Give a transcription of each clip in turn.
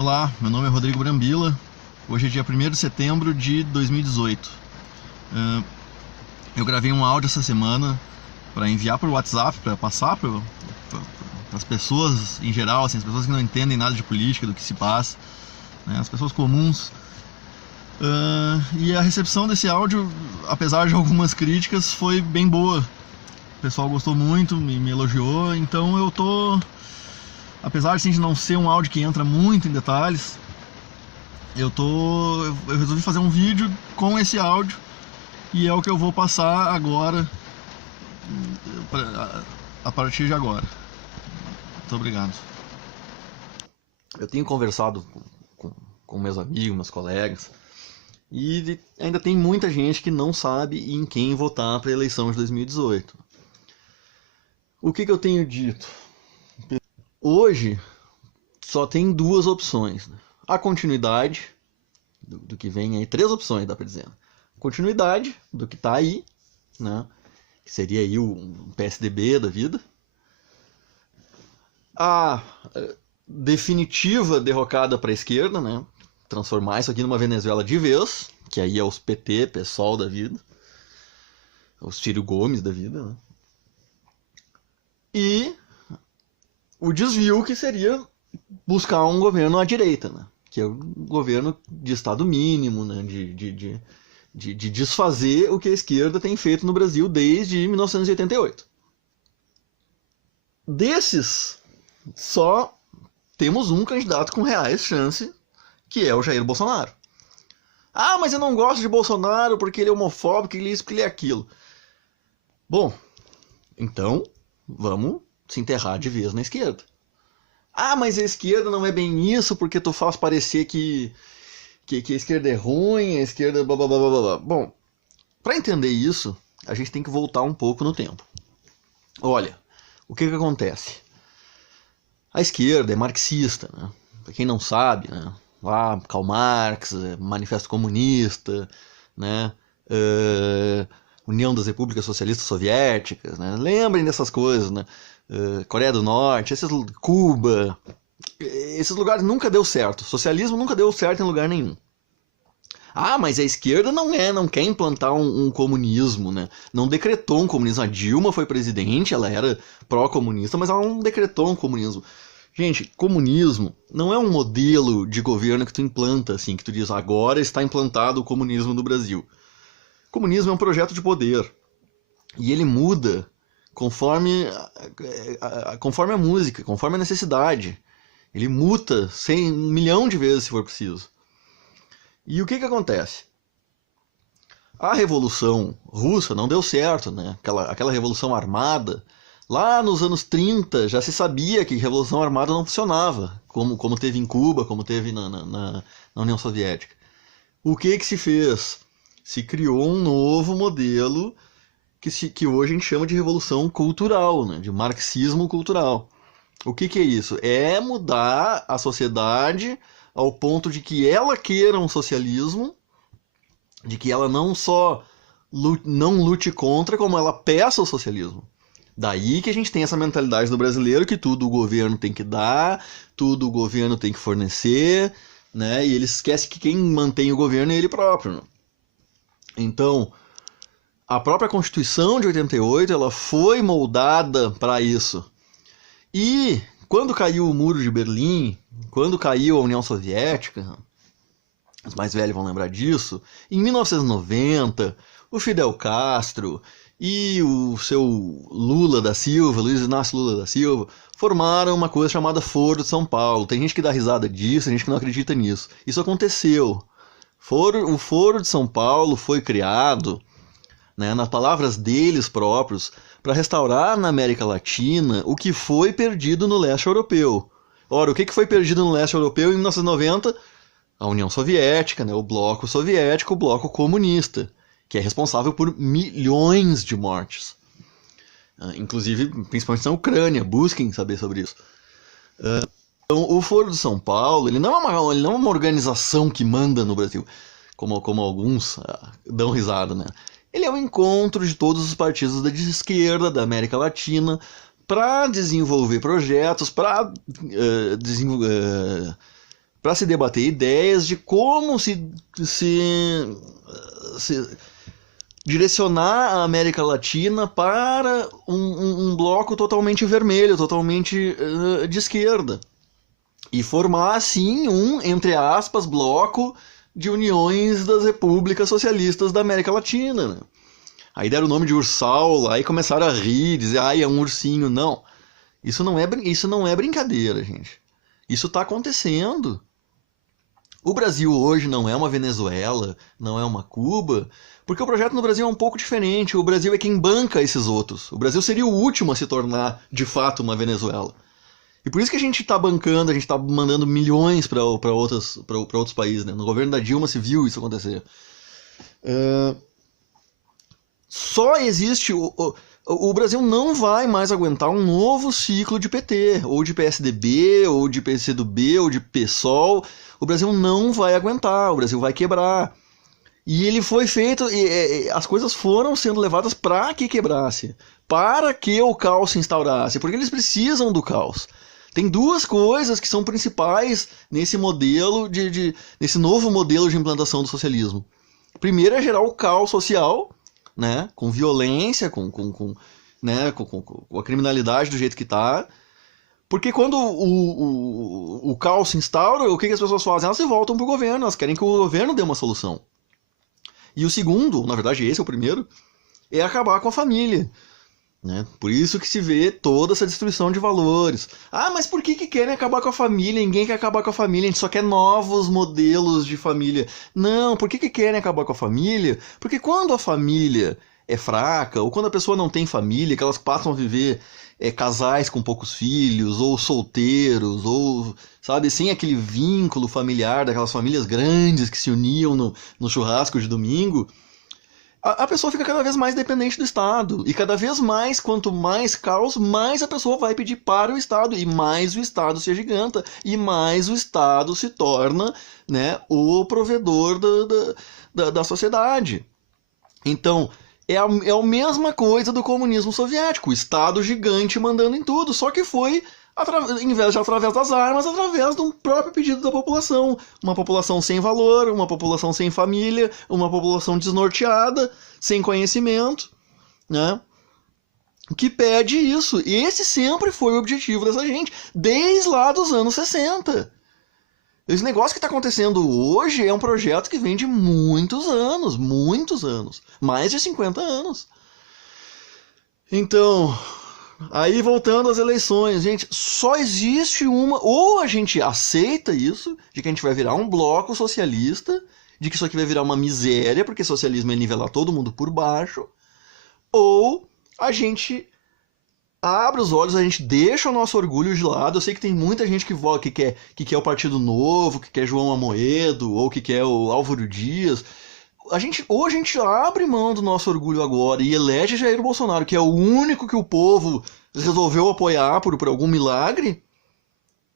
Olá, meu nome é Rodrigo Brambila. Hoje é dia 1º de setembro de 2018. Eu gravei um áudio essa semana para enviar por WhatsApp, para passar para as pessoas em geral, assim, as pessoas que não entendem nada de política, do que se passa, né, as pessoas comuns. E a recepção desse áudio, apesar de algumas críticas, foi bem boa. O pessoal gostou muito, me elogiou, então eu tô... Apesar assim, de não ser um áudio que entra muito em detalhes, eu resolvi fazer um vídeo com esse áudio e é o que eu vou passar agora, a partir de agora. Muito obrigado. Eu tenho conversado com meus amigos, meus colegas, e ainda tem muita gente que não sabe em quem votar para a eleição de 2018. O que eu tenho dito? Hoje só tem duas opções, né? A continuidade do que vem aí, 3 opções dá para dizer. Continuidade do que está aí, né? Que seria aí o PSDB da vida. A definitiva derrocada para a esquerda, né? Transformar isso aqui numa Venezuela de vez, que aí é os PT, PSOL da vida, os Ciro Gomes da vida, né? E o desvio, que seria buscar um governo à direita, né? Que é o governo de Estado mínimo, né? de desfazer o que a esquerda tem feito no Brasil desde 1988. Desses, só temos um candidato com reais chance, que é o Jair Bolsonaro. Ah, mas eu não gosto de Bolsonaro porque ele é homofóbico, ele é isso, porque ele é aquilo. Bom, então vamos se enterrar de vez na esquerda. Ah, mas a esquerda não é bem isso porque tu faz parecer que a esquerda é ruim, a esquerda blá blá blá blá blá. Bom, para entender isso, a gente tem que voltar um pouco no tempo. Olha, o que acontece? A esquerda é marxista, né? Para quem não sabe, né? Lá, Karl Marx, Manifesto Comunista, né? União das Repúblicas Socialistas Soviéticas, né? Lembrem dessas coisas, né? Coreia do Norte, Cuba, esses lugares nunca deu certo. Socialismo nunca deu certo em lugar nenhum. Ah, mas a esquerda não quer implantar um comunismo, né? Não decretou um comunismo. A Dilma foi presidente, ela era pró-comunista, mas ela não decretou um comunismo. Gente, comunismo não é um modelo de governo que tu implanta, assim, que tu diz, agora está implantado o comunismo no Brasil. Comunismo é um projeto de poder. E ele muda conforme a música, conforme a necessidade. Ele muta 1 milhão de vezes se for preciso. E o que acontece? A Revolução Russa não deu certo, né? Aquela Revolução Armada, lá nos anos 30 já se sabia que Revolução Armada não funcionava, como teve em Cuba, como teve na União Soviética. O que se fez? Se criou um novo modelo que hoje a gente chama de revolução cultural, né? De marxismo cultural. O que é isso? É mudar a sociedade ao ponto de que ela queira um socialismo, de que ela não só não lute contra, como ela peça o socialismo. Daí que a gente tem essa mentalidade do brasileiro que tudo o governo tem que dar, tudo o governo tem que fornecer, né? E ele esquece que quem mantém o governo é ele próprio, né? Então, a própria Constituição de 88 ela foi moldada para isso. E quando caiu o Muro de Berlim, quando caiu a União Soviética, os mais velhos vão lembrar disso, em 1990, o Fidel Castro e o seu Lula da Silva, Luiz Inácio Lula da Silva, formaram uma coisa chamada Foro de São Paulo. Tem gente que dá risada disso, tem gente que não acredita nisso. Isso aconteceu. O Foro de São Paulo foi criado, né, nas palavras deles próprios, para restaurar na América Latina o que foi perdido no leste europeu. Ora, o que foi perdido no leste europeu em 1990? A União Soviética, né, o bloco soviético, o bloco comunista, que é responsável por milhões de mortes. Inclusive, principalmente na Ucrânia, busquem saber sobre isso. Então, o Foro de São Paulo, ele não é uma organização que manda no Brasil, como alguns dão risada, né? Ele é um encontro de todos os partidos da esquerda da América Latina para desenvolver projetos, para para se debater ideias de como se direcionar a América Latina para um bloco totalmente vermelho, totalmente de esquerda. E formar, assim, entre aspas, bloco de uniões das repúblicas socialistas da América Latina. Né? Aí deram o nome de Ursal lá e começaram a rir, dizer, ai, é um ursinho. Não, isso não é brincadeira, gente. Isso está acontecendo. O Brasil hoje não é uma Venezuela, não é uma Cuba, porque o projeto no Brasil é um pouco diferente. O Brasil é quem banca esses outros. O Brasil seria o último a se tornar, de fato, uma Venezuela. E por isso que a gente está bancando, a gente está mandando milhões para outros países. Né? No governo da Dilma se viu isso acontecer. Só existe... O Brasil não vai mais aguentar um novo ciclo de PT, ou de PSDB, ou de PCdoB, ou de PSOL. O Brasil não vai aguentar, o Brasil vai quebrar. E ele foi feito, as coisas foram sendo levadas para que quebrasse, para que o caos se instaurasse, porque eles precisam do caos. Tem duas coisas que são principais nesse modelo, nesse novo modelo de implantação do socialismo. Primeiro é gerar o caos social, né, com violência, com a criminalidade do jeito que está. Porque quando o caos se instaura, o que as pessoas fazem? Elas se voltam para o governo, elas querem que o governo dê uma solução. E o segundo, na verdade esse é o primeiro, é acabar com a família. Né? Por isso que se vê toda essa destruição de valores. Ah, mas por que querem acabar com a família? Ninguém quer acabar com a família, a gente só quer novos modelos de família. Não, por que querem acabar com a família? Porque quando a família é fraca, ou quando a pessoa não tem família, que elas passam a viver casais com poucos filhos, ou solteiros, ou, sabe, sem aquele vínculo familiar daquelas famílias grandes que se uniam no churrasco de domingo, a pessoa fica cada vez mais dependente do Estado. E cada vez mais, quanto mais caos, mais a pessoa vai pedir para o Estado. E mais o Estado se agiganta. E mais o Estado se torna, né, o provedor da sociedade. Então, é a mesma coisa do comunismo soviético. O Estado gigante mandando em tudo. Só que foi, em vez de através das armas, através de um próprio pedido da população. Uma população sem valor, uma população sem família, uma população desnorteada, sem conhecimento, né? Que pede isso. E esse sempre foi o objetivo dessa gente, desde lá dos anos 60. Esse negócio que está acontecendo hoje é um projeto que vem de muitos anos, mais de 50 anos. Então... Aí, voltando às eleições, gente, só existe uma... Ou a gente aceita isso, de que a gente vai virar um bloco socialista, de que isso aqui vai virar uma miséria, porque socialismo é nivelar todo mundo por baixo, ou a gente abre os olhos, a gente deixa o nosso orgulho de lado. Eu sei que tem muita gente que quer o Partido Novo, que quer João Amoedo, ou que quer o Álvaro Dias... Ou a gente abre mão do nosso orgulho agora e elege Jair Bolsonaro, que é o único que o povo resolveu apoiar por algum milagre,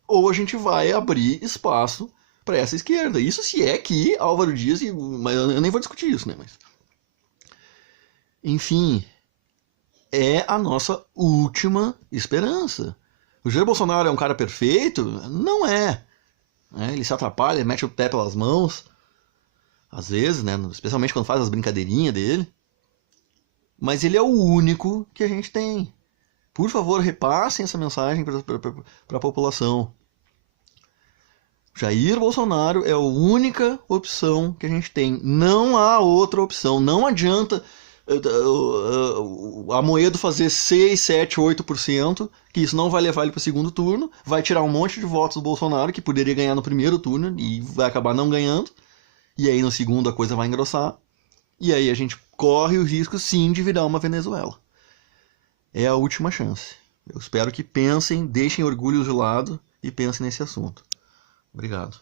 ou a gente vai abrir espaço para essa esquerda. Isso se é que Álvaro Dias... Mas eu nem vou discutir isso, né? Mas... Enfim, é a nossa última esperança. O Jair Bolsonaro é um cara perfeito? Não é. Ele se atrapalha, ele mete o pé pelas mãos... Às vezes, né? Especialmente quando faz as brincadeirinhas dele. Mas ele é o único que a gente tem. Por favor, repassem essa mensagem para a população. Jair Bolsonaro é a única opção que a gente tem. Não há outra opção. Não adianta a Amoedo fazer 6, 7, 8%, que isso não vai levar ele para o segundo turno. Vai tirar um monte de votos do Bolsonaro, que poderia ganhar no primeiro turno e vai acabar não ganhando. E aí no segundo a coisa vai engrossar. E aí a gente corre o risco sim de virar uma Venezuela. É a última chance. Eu espero que pensem, deixem orgulho de lado e pensem nesse assunto. Obrigado.